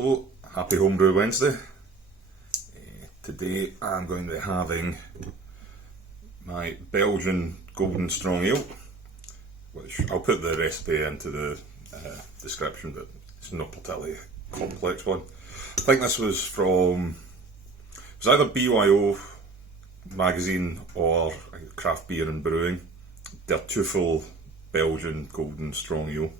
Hello, happy Homebrew Wednesday. Today I'm going to be having my Belgian Golden Strong Ale, which I'll put the recipe into the description, but it's not particularly a complex one. I think this was from, it was either BYO magazine or Craft Beer and Brewing, their Teufel Belgian Golden Strong Ale.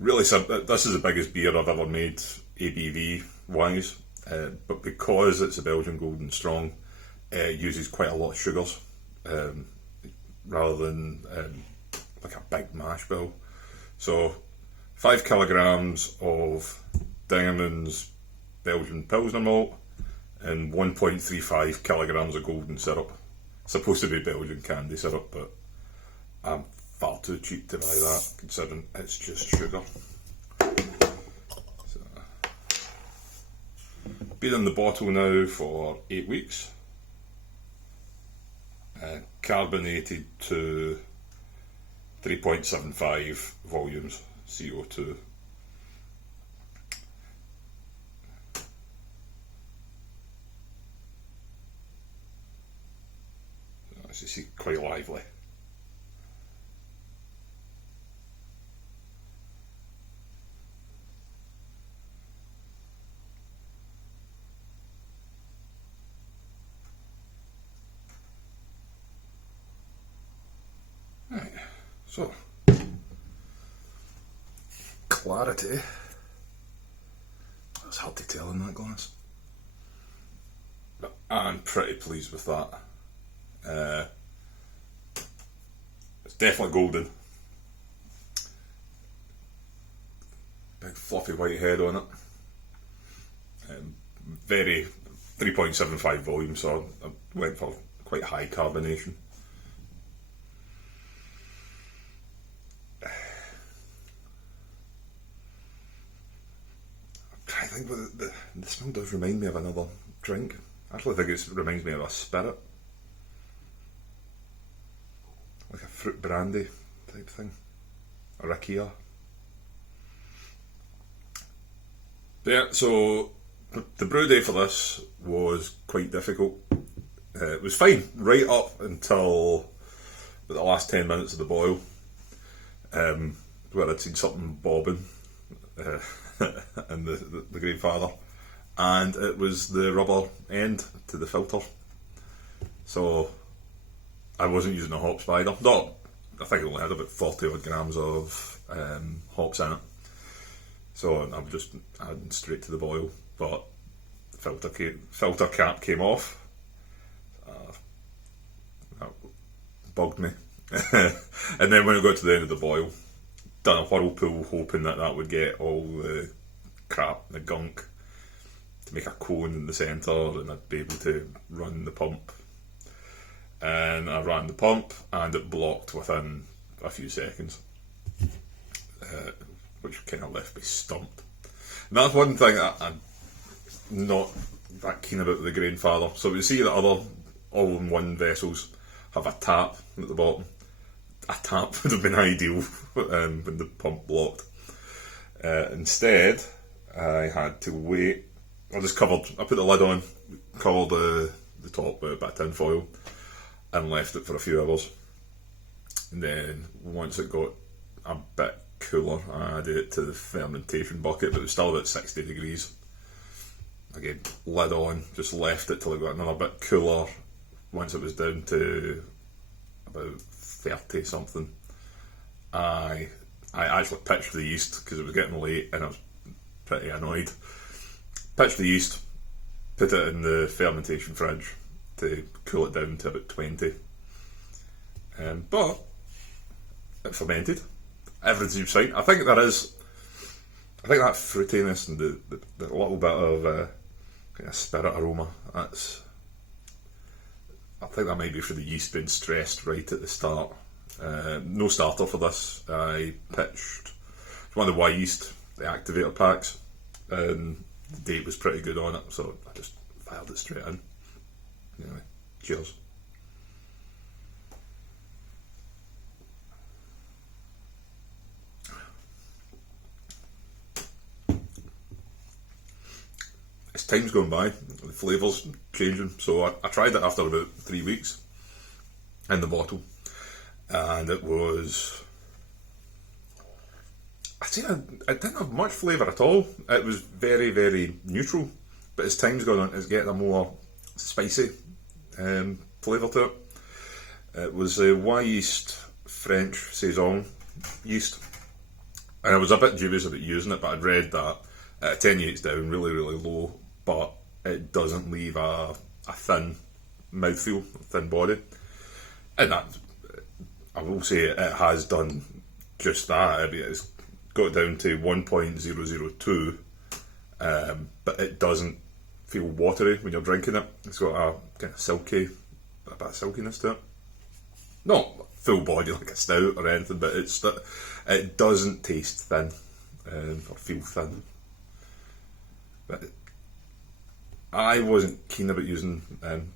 Really simple. This is the biggest beer I've ever made ABV wise, but because it's a Belgian Golden Strong, it uses quite a lot of sugars rather than like a big mash bill. So 5 kilograms of Dingerman's Belgian Pilsner malt and 1.35 kilograms of golden syrup. It's supposed to be Belgian candy syrup, but I'm far too cheap to buy that, considering it's just sugar. So, been in the bottle now for 8 weeks. Carbonated to 3.75 volumes CO2. As you see, quite lively. Right, so clarity. That's hard to tell in that glass, but I'm pretty pleased with that. It's definitely golden. Big fluffy white head on it. Very 3.75 volume, so I went for quite high carbonation. I think the smell does remind me of another drink. I actually think it reminds me of a spirit, like a fruit brandy type thing, a rakia. Yeah, so the brew day for this was quite difficult. It was fine right up until the last 10 minutes of the boil, where I'd seen something bobbing in the grandfather, and it was the rubber end to the filter. So I wasn't using a hops either. No, I think it only had about 40 odd grams of hops in it. So I'm just adding straight to the boil, but the filter cap came off. That bugged me. And then when it got to the end of the boil, done a whirlpool hoping that would get all the crap, the gunk, to make a cone in the centre, and I'd be able to run the pump. And I ran the pump and it blocked within a few seconds, which kind of left me stumped. And that's one thing I'm not that keen about the grandfather. So we see that other all-in-one vessels have a tap at the bottom. A tap would have been ideal when the pump blocked. Instead, I had to wait. I put the lid on, covered the top with a bit of tin foil, and left it for a few hours. And then once it got a bit cooler, I added it to the fermentation bucket, but it was still about 60 degrees. Again, lid on, just left it till it got another bit cooler. Once it was down to about 30 something, I actually pitched the yeast because it was getting late and I was pretty annoyed. Pitched the yeast, put it in the fermentation fridge to cool it down to about 20. But it fermented. Everything seems fine. I think that fruitiness and the little bit of kind of spirit aroma, I think that might be for the yeast being stressed right at the start. No starter for this. I pitched one of the Y yeast, the activator packs, and the date was pretty good on it, so I just fired it straight in. Anyway, cheers. time's going by, the flavour's changing. So I tried it after about 3 weeks in the bottle, and it was, I'd say it didn't have much flavour at all. It was very, very neutral. But as time's gone on, it's getting a more spicy flavour to it. It was a Y yeast French Saison yeast. And I was a bit dubious about using it, but I'd read that it attenuates down really, really low, but it doesn't leave a thin mouthfeel, a thin body. And that, I will say, it has done just that. It's got down to 1.002, but it doesn't feel watery when you're drinking it. It's got a kind of a bit of silkiness to it. Not full body like a stout or anything, but it doesn't taste thin or feel thin. But I wasn't keen about using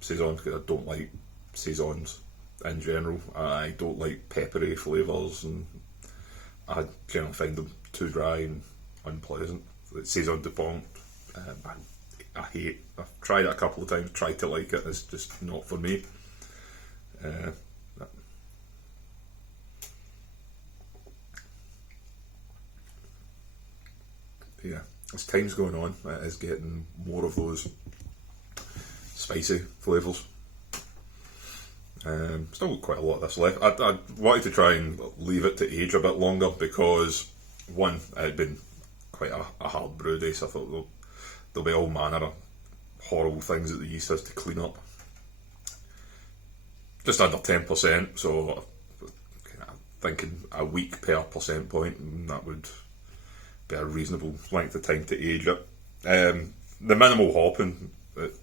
Saisons because I don't like Saisons in general. I don't like peppery flavours, and I generally find them too dry and unpleasant. Saison de Pont, I hate. I've tried it a couple of times, tried to like it, it's just not for me. Yeah, as time's going on, it is getting more of those spicy flavours. Still got quite a lot of this left. I wanted to try and leave it to age a bit longer because, one, it had been quite a hard brew day, so I thought there'll be all manner of horrible things that the yeast has to clean up. Just under 10%, so I'm thinking a week per percent point, and that would be a reasonable length of time to age it. The minimal hopping, it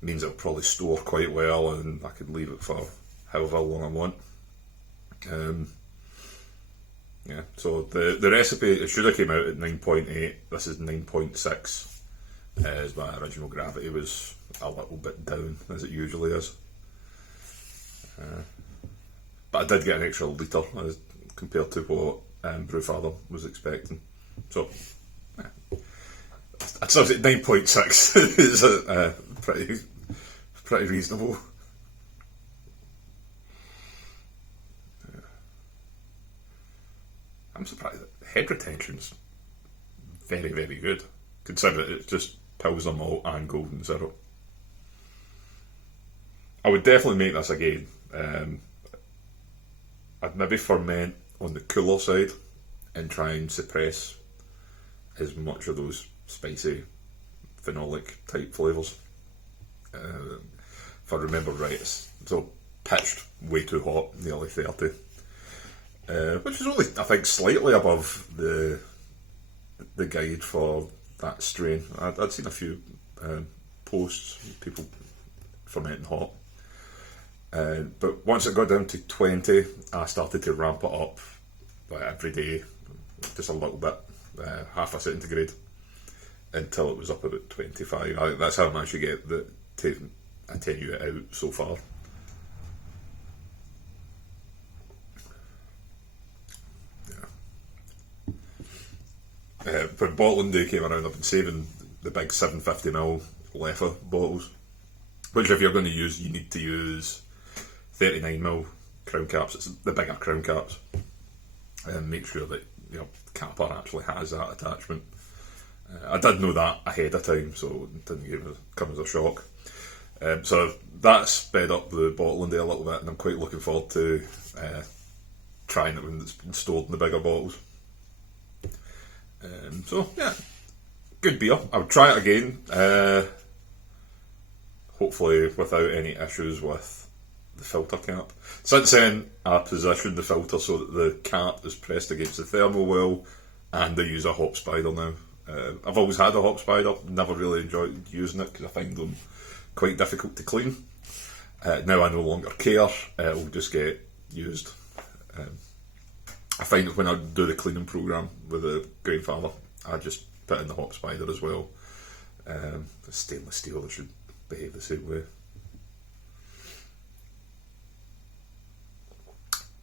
means it'll probably store quite well, and I could leave it for however long I want. Yeah, so the recipe, it should have came out at 9.8. This is 9.6. As my original gravity was a little bit down, as it usually is. But I did get an extra litre as compared to what Brewfather was expecting. So, I'd say 9.6 is pretty reasonable. I'm surprised that head retention's very, very good, considering it's just Pilsner malt and golden syrup. I would definitely make this again. I'd maybe ferment on the cooler side and try and suppress as much of those spicy phenolic type flavours. If I remember right, it's so pitched way too hot, nearly 30. Which is only, I think, slightly above the guide for that strain. I'd seen a few posts, people fermenting hot. But once it got down to 20, I started to ramp it up every day, just a little bit, half a centigrade, until it was up about 25. I think that's how I managed to get to attenuate out so far. When bottling day came around, I've been saving the big 750ml Leffe bottles, which if you're going to use, you need to use 39ml crown caps. It's the bigger crown caps, and make sure that the capper actually has that attachment. I did know that ahead of time, so it didn't come as a shock. So that sped up the bottling day a little bit, and I'm quite looking forward to trying it when it's been stored in the bigger bottles. So yeah, good beer. I would try it again, hopefully without any issues with the filter cap. Since then, I positioned the filter so that the cap is pressed against the thermal well, and I use a hop spider now. I've always had a hop spider, never really enjoyed using it because I find them quite difficult to clean. Now I no longer care, it'll just get used. I find that when I do the cleaning programme with the grandfather, I just put in the hop spider as well. Stainless steel, it should behave the same way.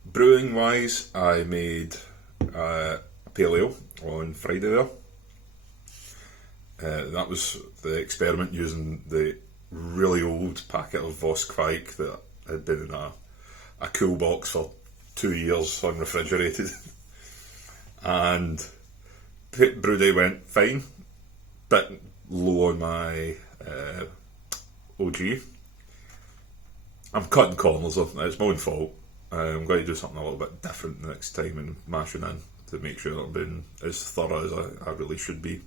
Brewing wise, I made a pale ale on Friday there. That was the experiment using the really old packet of Voss Kvike that had been in a cool box for 2 years unrefrigerated. And brew day went fine, bit low on my OG. I'm cutting corners though, it's my own fault. I'm going to do something a little bit different next time and mashing in to make sure that I'm being as thorough as I really should be.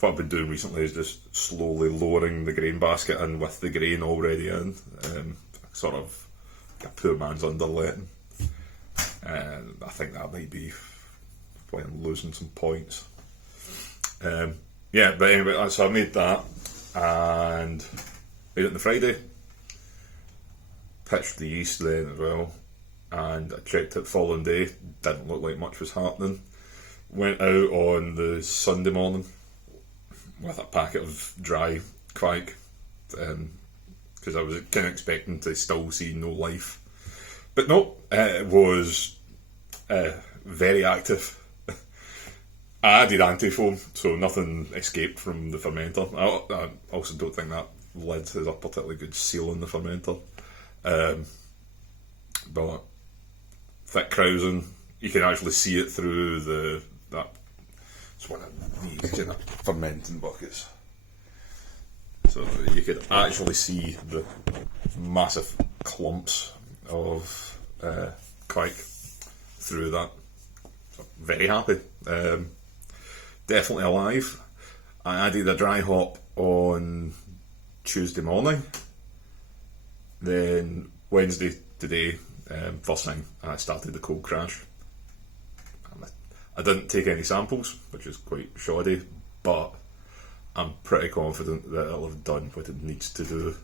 What I've been doing recently is just slowly lowering the grain basket in with the grain already in, sort of a poor man's underletting. And I think that might be why I'm losing some points. Yeah, but anyway, so I made that and made it on the Friday. Pitched the yeast then as well, and I checked it following day. Didn't look like much was happening. Went out on the Sunday morning with a packet of dry Kvike, because I was kind of expecting to still see no life, but no, it was very active. I added anti-foam, so nothing escaped from the fermenter. I also don't think that lid has a particularly good seal on the fermenter. But thick krausen, you can actually see it through it's one of these kind of fermenting buckets. So you could actually see the massive clumps of Kvike through that. So very happy. Definitely alive. I added a dry hop on Tuesday morning. Then Wednesday today, first thing, I started the cold crash. I didn't take any samples, which is quite shoddy, but I'm pretty confident that it'll have done what it needs to do.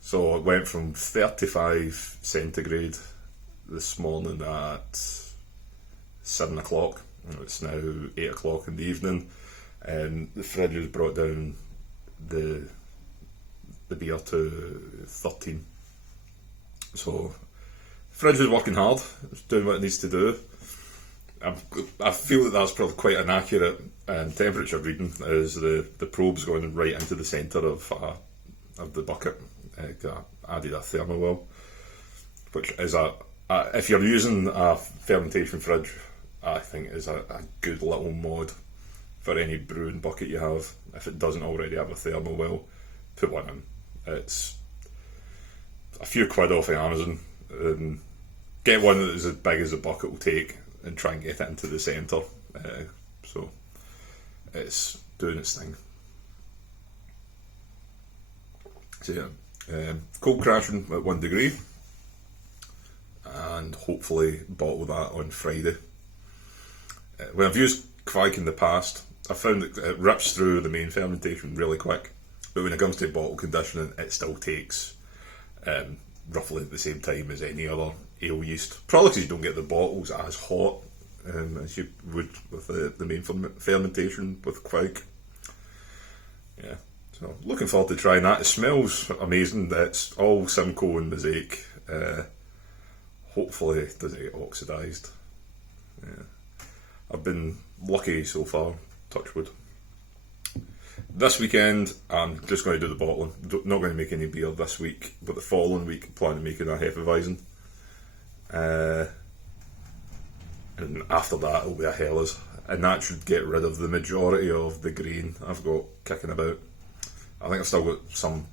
So it went from 35 centigrade this morning at 7 o'clock. It's now 8 o'clock in the evening, and the fridge has brought down the beer to 13. So fridge is working hard, it's doing what it needs to do. I feel that that's probably quite an accurate temperature reading, as the probe's going right into the centre of the bucket. I added a thermal well, which is if you're using a fermentation fridge, I think is a good little mod for any brewing bucket you have. If it doesn't already have a thermal well, put one in. It's a few quid off of Amazon. Get one that is as big as the bucket will take and try and get it into the centre. So it's doing its thing. So yeah, cold crashing at 1 degree, and hopefully bottle that on Friday. When I've used Kvike in the past, I found that it rips through the main fermentation really quick, but when it comes to bottle conditioning, it still takes roughly the same time as any other ale yeast. Probably because you don't get the bottles as hot as you would with the main fermentation with Kvike. Yeah, so looking forward to trying that. It smells amazing. It's all Simcoe and Mosaic. Hopefully it doesn't get oxidised. Yeah. I've been lucky so far, touch wood. This weekend I'm just going to do the bottling. Not going to make any beer this week, but the following week I'm planning on making a Hefeweizen. And after that it'll be a Helles, and that should get rid of the majority of the grain I've got kicking about. I think I've still got some,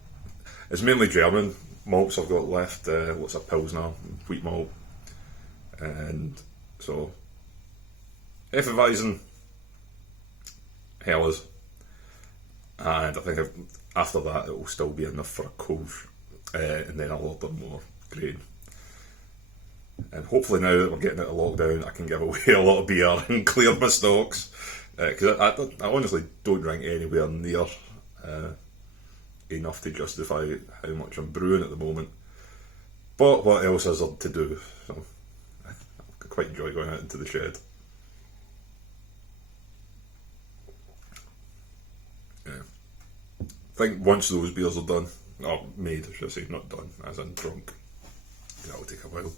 it's mainly German malts I've got left, lots of Pilsner, wheat malt, and so Hefeweizen, Helles, and I think after that it will still be enough for a Kolsch, and then I'll order more grain. And hopefully now that we're getting out of lockdown, I can give away a lot of beer and clear my stocks, because I honestly don't drink anywhere near enough to justify how much I'm brewing at the moment. But what else is there to do? So I quite enjoy going out into the shed. Yeah. I think once those beers are done, or made, I should say, not done, as in drunk, that'll take a while.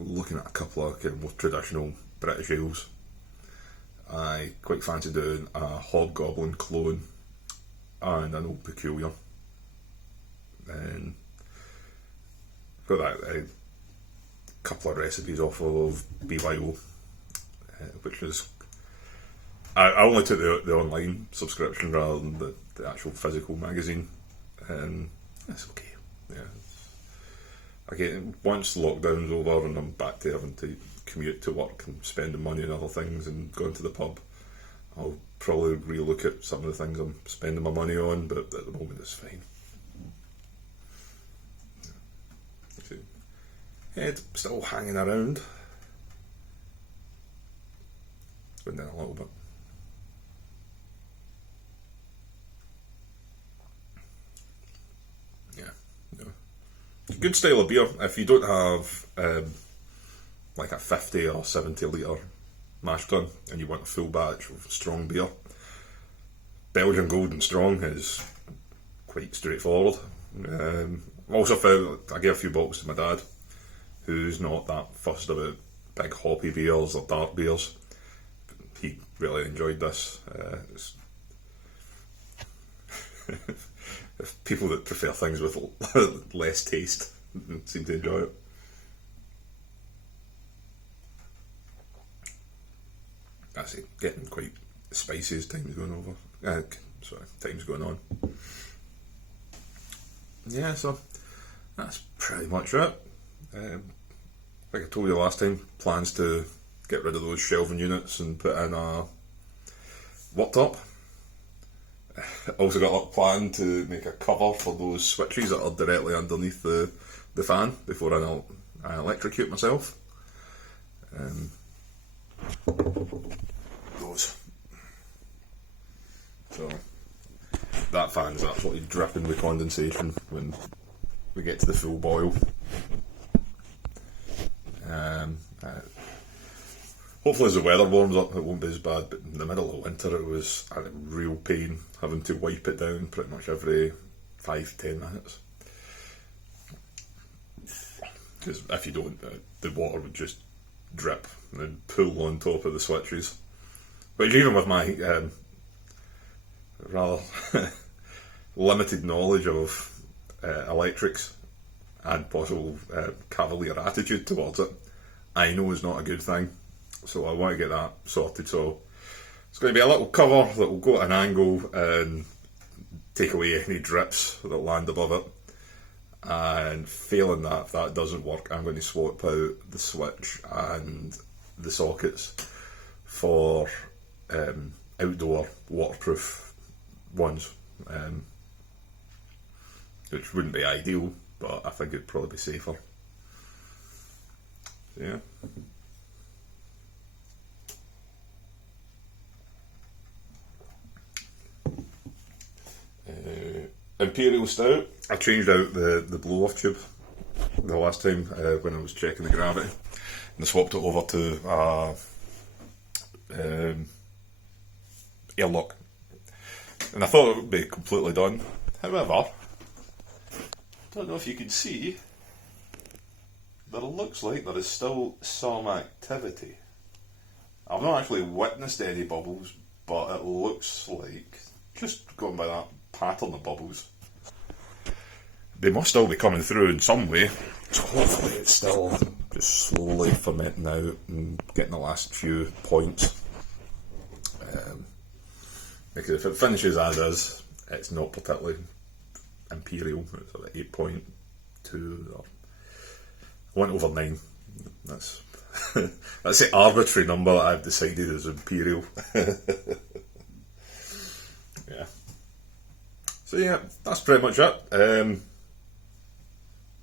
Looking at a couple of kind of more traditional British ales. I quite fancy doing a Hobgoblin clone and an Old Peculiar. And got that a couple of recipes off of BYO, which was I only took the online subscription rather than the actual physical magazine, and that's okay. Yeah, again, once lockdown's over and I'm back to having to commute to work and spending money on other things and going to the pub, I'll probably relook at some of the things I'm spending my money on, but at the moment it's fine. Head still hanging around. Going down a little bit. Good style of beer. If you don't have like a 50 or 70 litre mash tun and you want a full batch of strong beer, Belgian Golden Strong is quite straightforward. Also found I gave a few bottles to my dad, who's not that fussed about big hoppy beers or dark beers. He really enjoyed this. People that prefer things with less taste seem to enjoy it. I see, getting quite spicy as time's going over. Time's going on. Yeah, so that's pretty much it. Like I told you last time, plans to get rid of those shelving units and put in a worktop. Also got a plan to make a cover for those switches that are directly underneath the fan before I electrocute myself. Those. So that fan's absolutely dripping with condensation when we get to the full boil. Hopefully as the weather warms up it won't be as bad, but in the middle of winter it was a real pain having to wipe it down pretty much every 5-10 minutes. Because if you don't, the water would just drip and then pool on top of the switches. Which even with my rather limited knowledge of electrics and possible cavalier attitude towards it, I know is not a good thing. So I want to get that sorted. So it's going to be a little cover that will go at an angle and take away any drips that land above it. And failing that, if that doesn't work, I'm going to swap out the switch and the sockets for outdoor waterproof ones, which wouldn't be ideal, but I think it'd probably be safer. So yeah. Imperial Stout. I changed out the blow-off tube the last time when I was checking the gravity, and I swapped it over to airlock, and I thought it would be completely done. However, I don't know if you can see, but it looks like there is still some activity. I've not actually witnessed any bubbles, but it looks like, just going by that pattern of bubbles, they must still be coming through in some way. So hopefully it's still just slowly fermenting out and getting the last few points. Because if it finishes as is, it's not particularly imperial. It's like 8.2 or 1/9. That's that's the arbitrary number that I've decided is imperial. Yeah. So yeah, that's pretty much it.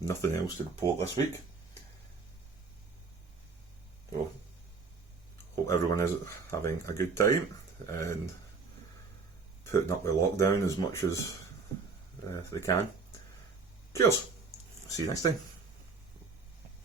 Nothing else to report this week. So, hope everyone is having a good time and putting up with lockdown as much as they can. Cheers. See you next time.